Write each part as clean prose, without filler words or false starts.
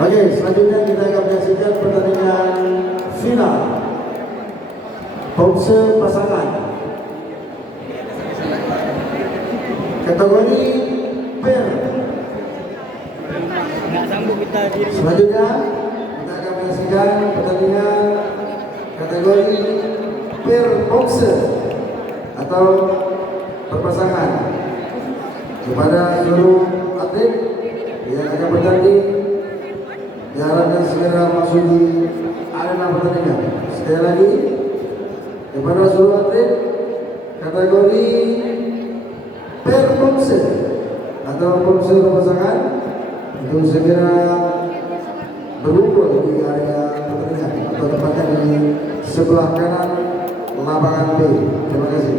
Oke, selanjutnya kita akan menyaksikan pertandingan final boxe pasangan kategori pair. Selanjutnya kita akan menyaksikan pertandingan kategori pair boxe atau berpasangan. Kepada seluruh atlet yang akan bertanding diharapkan segera masuk di arena pertandingan. Sekali lagi kepada seluruh atlet kategori pair boxe atau boxe berpasangan untuk segera berkumpul di area pertandingan atau tepatnya di sebelah kanan lapangan B. Terima kasih.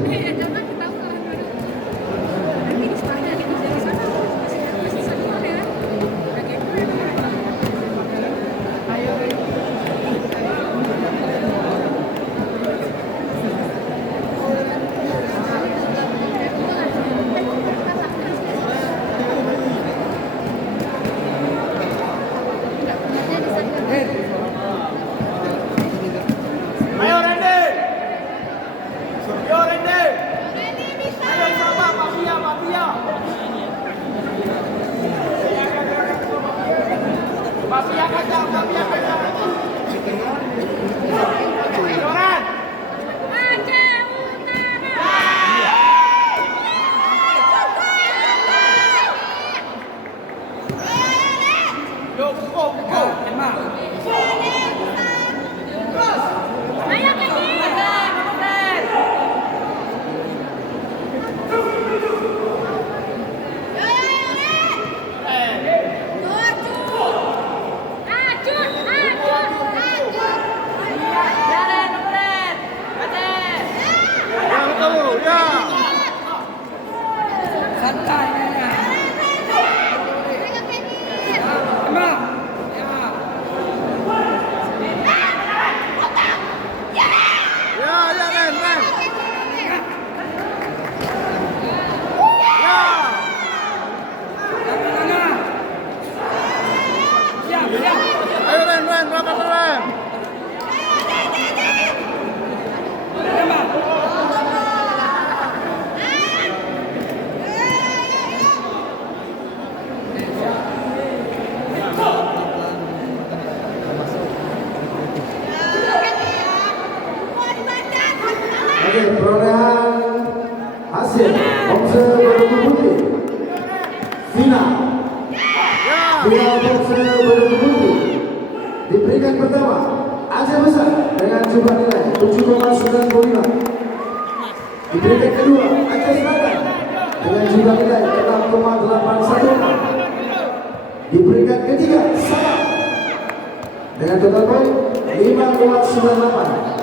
Oke, perolehan hasil boxe bergu putih final. Final boxe bergu putih di peringkat pertama Aceh Besar dengan jumlah nilai 7,95. Di peringkat kedua Aceh Selatan dengan jumlah nilai 6,81. Di peringkat ketiga Sabah dengan total poin 5,98.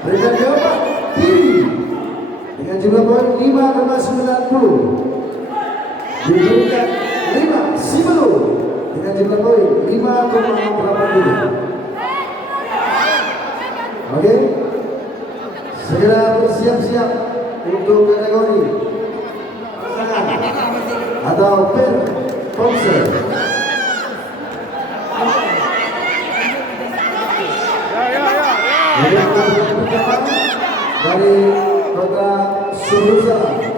Berikan jawaban kiri dengan jumlah poin 5,90. Diberikan 5 Sibelu dengan jumlah poin 5,87. Oke, segera bersiap-siap untuk kategori pasangan atau pair konser. Dari kota Sumsel.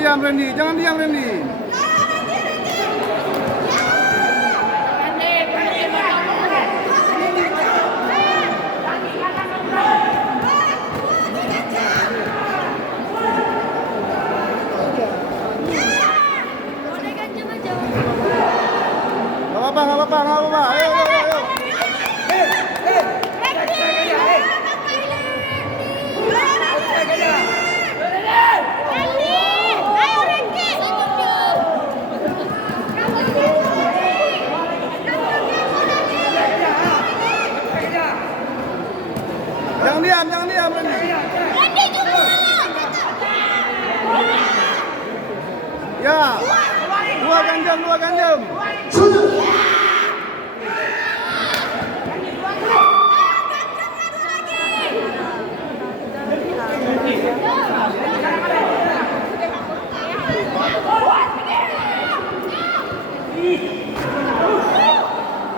Diam Randy, jangan diam Randy. Nggak apa-apa. Ayo. Jangan diam Randy. Ya, dua ganjam.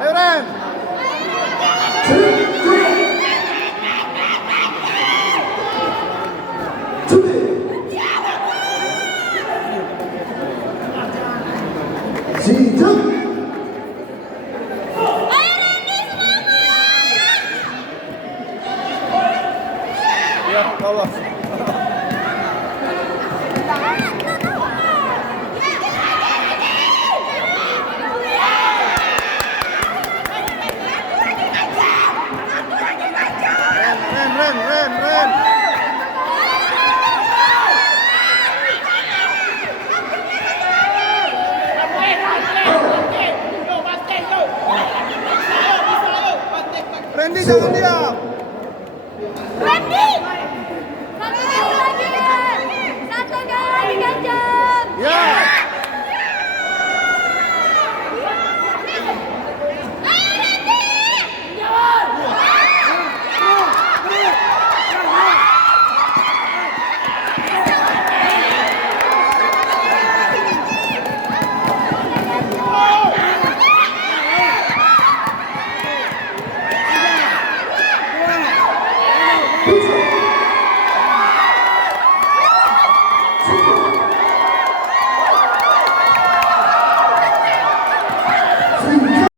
Ayo Ren. Ya, Allah. Ren. Randy jangan diam.